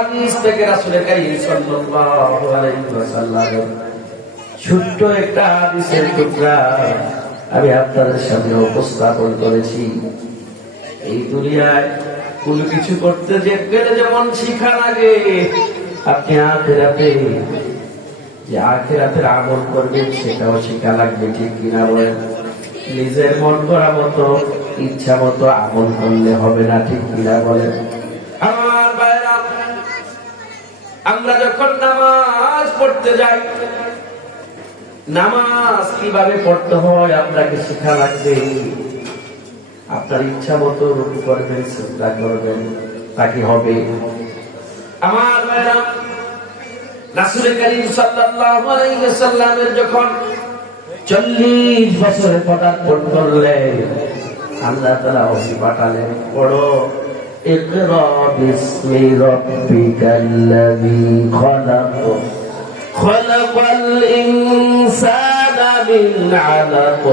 হাদিস থেকে রাসূল কারীম সাল্লাল্লাহু আলাইহি ওয়াসাল্লামের ছোট্ট একটা হাদিসের টুকরা আমি আপনাদের সামনে উপস্থাপন করেছি। এই দুনিয়ায় কোনো কিছু করতে গেলে যেমন শিক্ষা লাগে, আপনি আখিরাতের আমল করবেন সেটাও শিক্ষা লাগবে, ঠিক কিনা বলেন? নিজের মন করা মতো ইচ্ছা মতো আমল করলে হবে না, ঠিক কিনা বলেন? আমার ভাইরা, আমরা যখন নামাজ পড়তে যাই, নামাজ কিভাবে পড়তে হয় আপনাকে শিক্ষা লাগবে। আপনার ইচ্ছা মতো রুকু করবেন, সিজদা করবেন, তাকে হবে। আমার ভাইরা, রাসূল কারীম সাল্লাল্লাহু আলাইহি ওয়াসাল্লামের যখন 40 বছরে পদার্পণ করলেন, আল্লাহ তাআলা ওহী পাঠালেন, পড়ো ইকরা বিসমি রাব্বিকাল্লাযী খলাক খলাকাল ইনসানা মিন আলাক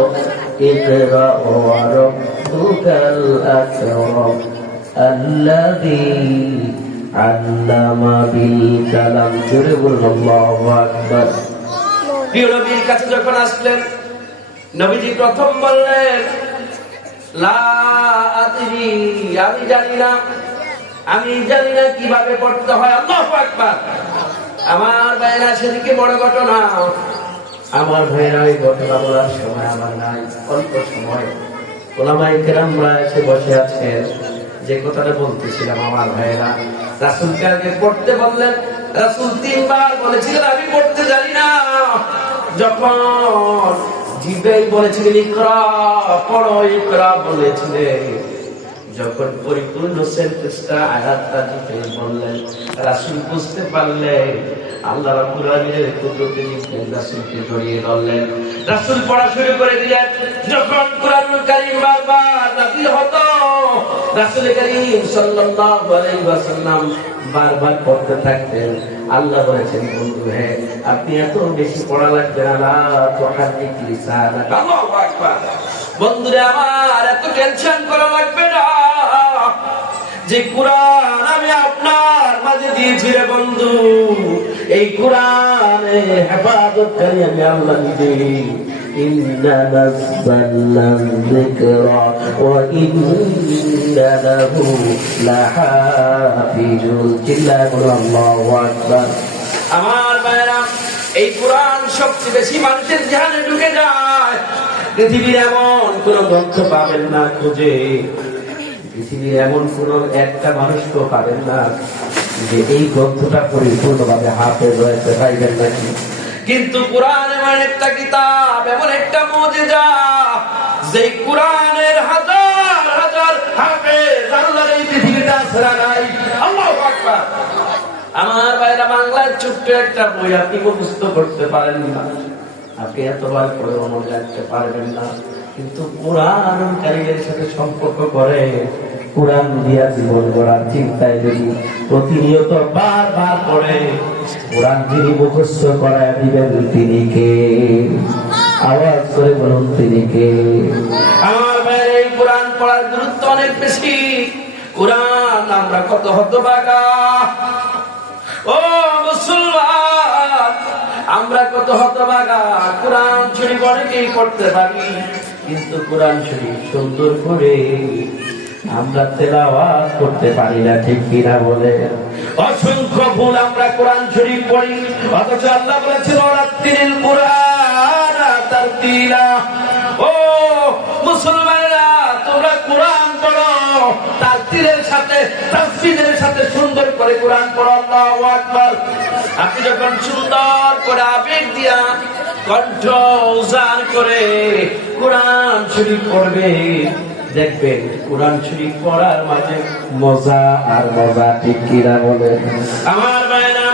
ইকরা ওয়া রাব্বুকাল আকরাম আল্লাযী আল্লামা বিল কালাম। জোরে বলুন আল্লাহু আকবার। প্রিয় নবীর কাছে যখন আসলেন, নবীজি প্রথম বললেন, লা আদরি, আমি জানি না কিভাবে পড়তে হয়। আল্লাহু আকবার। আমার ভাইরা, সেদিকে বড় ঘটনা। আমার ভাইরা, এই ঘটনা বলার সময় আমার নাই, অল্প সময়। ওলামায়ে কেরামরা এসে বসে আছেন। যে কথাটা বলতেছিলাম, আমার ভাইরা, রাসূলকে আগে পড়তে বললেন। রাসূল 3 বার বলেছিলেন আমি পড়তে জানি না। যখন জিবরাইল বলেছিলেন ইকরা, পড়ো, ইকরা বলেছিলেন, যখন পরিপূর্ণ সেন্টেন্সটা আয়াতটা জিবরাইল বললেন, রাসূল বুঝতে পারলেন আল্লাহ রাব্বুল আলামিনের কুদরতে রাসূলকে জড়িয়ে ধরলেন। রাসূল পড়া শুরু করে দিলেন। যখন কুরআনুল কারীম বারবার নাযিল হতো, রাসূল কারীম সাল্লাল্লাহু আলাইহি ওয়াসাল্লাম বারবার পড়তে থাকতেন। আল্লাহ বলেছেন, বন্ধু হে, আপনি এত বেশি পড়া লাগবে না, তুহাররিক লিসানাক। আল্লাহু আকবার। বন্ধুরা আমার, এত টেনশন করা লাগবে না। যে কুরআন আমি আপনার মাঝে দিয়েছি রে বন্ধু, এই কুরআনে হেফাজতকারী আমি আল্লাহ নিজে। ইন্না নাযালনা যিকরা ওয়া ইন্না লাহু লাহাফিজুন। চিল্লায়ে আল্লাহু আকবার। আমার ভাইরা, এই কুরআন সবচেয়ে বেশি মানুষের জানে ঢুকে যায়। পৃথিবীর এমন কোন গ্রন্থ পাবেন না খুঁজে, পৃথিবীর এমন কোন একটা মানুষকেও পাবেন না যে এই গ্রন্থটা পরিপূর্ণভাবে হাফেজ হয়েছে, পাইবেন নাকি? কিন্তু কুরআন এমন একটা কিতাব, এমন একটা মুজিজা, যে কুরআনের হাজার হাজার হাফেজ আল্লাহর এই পৃথিবীতে আসরা নাই। আল্লাহু আকবার। আমার ভাইরা, বাংলার ছোট্ট একটা বই আপনি মুখস্থ করতে পারেন না, আপনি এতবার পড়েও মনে রাখতে পারবেন না, কিন্তু কুরআন কারীমের সাথে সম্পর্ক করে কুরআন দিয়া জীবন গড়ার চিন্তায় যদি প্রতিনিয়ত বারবার পড়ে, কুরআন যিনি মুখস্থ করায় দিবেন তিনি কে? আওয়াজ করে বলুন, তিনি কে? আমার ভাইরা, এই কুরআন পড়ার গুরুত্ব অনেক বেশি। কুরআন আমরা কত হতভাগা, ও মুসলমান, আমরা কত হতভাগা। কুরআন শরীফ অনেকেই পড়তে পারি, কিন্তু কুরআন শরীফ সুন্দর করে আমরা তেলাওয়াত করতে পারি না, ঠিক কিনা বলে? অসংখ্য ভুল আমরা কোরআন শরীফ পড়ি, অথচ আল্লাহ বলেছেন ওয়ারাত্তিলিল কুরআনা তারতিলা। ও মুসলমানেরা, তোমরা কোরআন পড়ো, তারতিলের সাথে, তাফসীরের সাথে সুন্দর করে কোরআন পড়ো। আল্লাহু আকবার। আপনি যখন সুন্দর করে আবেগ দিয়া কণ্ঠ উজাড় করে কোরআন শরীফ পড়বে, দেখবেন কোরআন শরীফ পড়ার মাঝে মজা আর মজা, ঠিক কিনা বলে? আমার ভাইরা,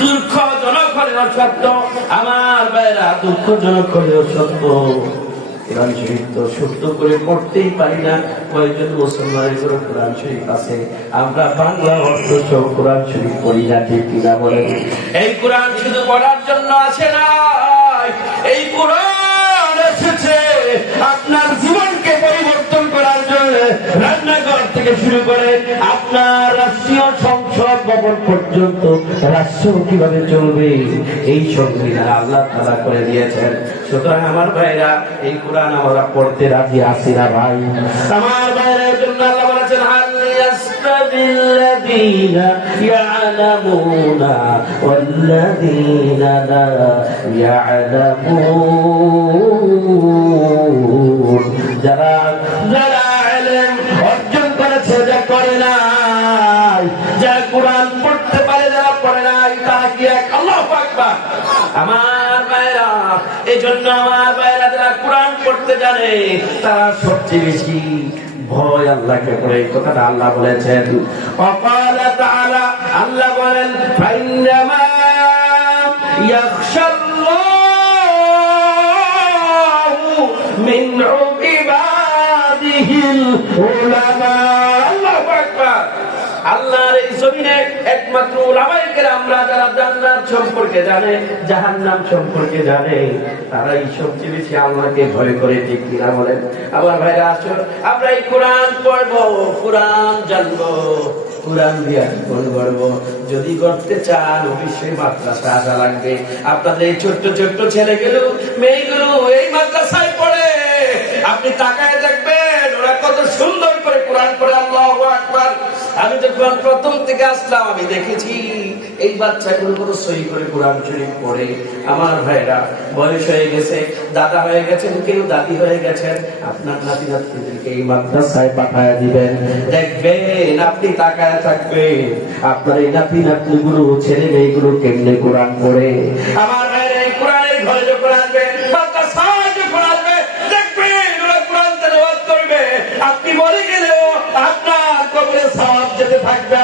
দুঃখজনক হলেও সত্য, আমার ভাইরা, দুঃখজনক হলেও সত্য, কোরআন শরীফ তো শুদ্ধ করে পড়তেই পারি না। কয়েকজন মুসলমানের করে কোরআন শরীফ আছে, আমরা বাংলা অর্থ সহ কোরআন শরীফ পড়ি না, ঠিক কিনা বলে? এই কোরআন শুধু পড়ার জন্য আসে না, এই কোরআন এসেছে আপনার জীবনকে পরিবর্তন করার জন্য। রান্নাঘর থেকে শুরু করে আপনার রাষ্ট্রীয় সংসদ সংসদ ভবন পর্যন্ত রাষ্ট্র কিভাবে চলবে এই সংবিধান আল্লাহ তাআলা করে দিয়েছেন। সুতরাং আমার ভাইরা এই কোরআন আমরা পড়তে রাজি আছি না ভাই? আমার ভাইয়ের জন্য আল্লাহ বলেছেন হাল ইয়াস্তাবিল্লাযীনা ইয়ালামুনা ওয়াল্লাযীনা লা ইয়ালামুন। যারা ইলম অর্জন করেছে, যা করে নাই, যা কোরআন পড়তে পারে, যারা পড়ে নাই, তারা কি এক? আল্লাহু আকবার। আমার ভাইরা, এই জন্য আমার ভাইরা যারা কোরআন পড়তে জানে তারা সবচেয়ে বেশি ভয় আল্লাহকে করে। এই কথাটা আল্লাহ বলেছেন। ওয়াকালা তাআলা, আল্লাহ বলেন ফাইন্নামা ইয়াখশাল্লাহু মিন ইবাদিহিল উলামা। আল্লাহু আকবার। আল্লাহর এই জমিনে একমাত্র উলামায়ে কেরামরা যারা জান্নাত সম্পর্কে জানে, জাহান্নাম সম্পর্কে জানে, তারাই সবচেয়ে বেশি আল্লাহকে ভয় করে। ঠিক কিনা বলেন? আমার ভাইরা, আসুন আমরা এই কোরআন পড়বো, কোরআন জানবো, কোরআন দিয়ে জীবন গড়বো। যদি করতে চান অবশ্যই মাদ্রাসা আসা লাগবে। আপনাদের এই ছোট্ট ছোট্ট ছেলেগুলো, মেয়েগুলো এই মাদ্রাসায় পড়ে, আপনি তাকায় দেখবেন ওরা কত সুন্দর করে কোরআন পড়ে। আল্লাহু আকবার। আমি যখন প্রথম থেকে আসলাম আমি দেখেছি এই বাচ্চাগুলো কত সহি করে কোরআন শরীফ পড়ে। আমার ভাইরা, বয়স হয়ে গেছে, দাদা হয়ে গেছেন, কেউ দাদি হয়ে গেছেন, আপনার নাতি নাতনিদেরকে এই মাদ্রাসায় পাঠায় দিবেন, দেখবেন আপনি তাকায় থাকবেন আপনার এই নাতি নাতনিগুলো, ছেলে মেয়েগুলো কেমনে কোরআন পড়ে। আমার ভাইরা, এই কোরআনের ঘরে যখন আসবে, মাদ্রাসায় যখন আসবে, দেখবেন ওরা কোরআন তেলাওয়াত করবে। আপনি মরে গেলেও আপনার কবরে সওয়াব যেতে থাকবে।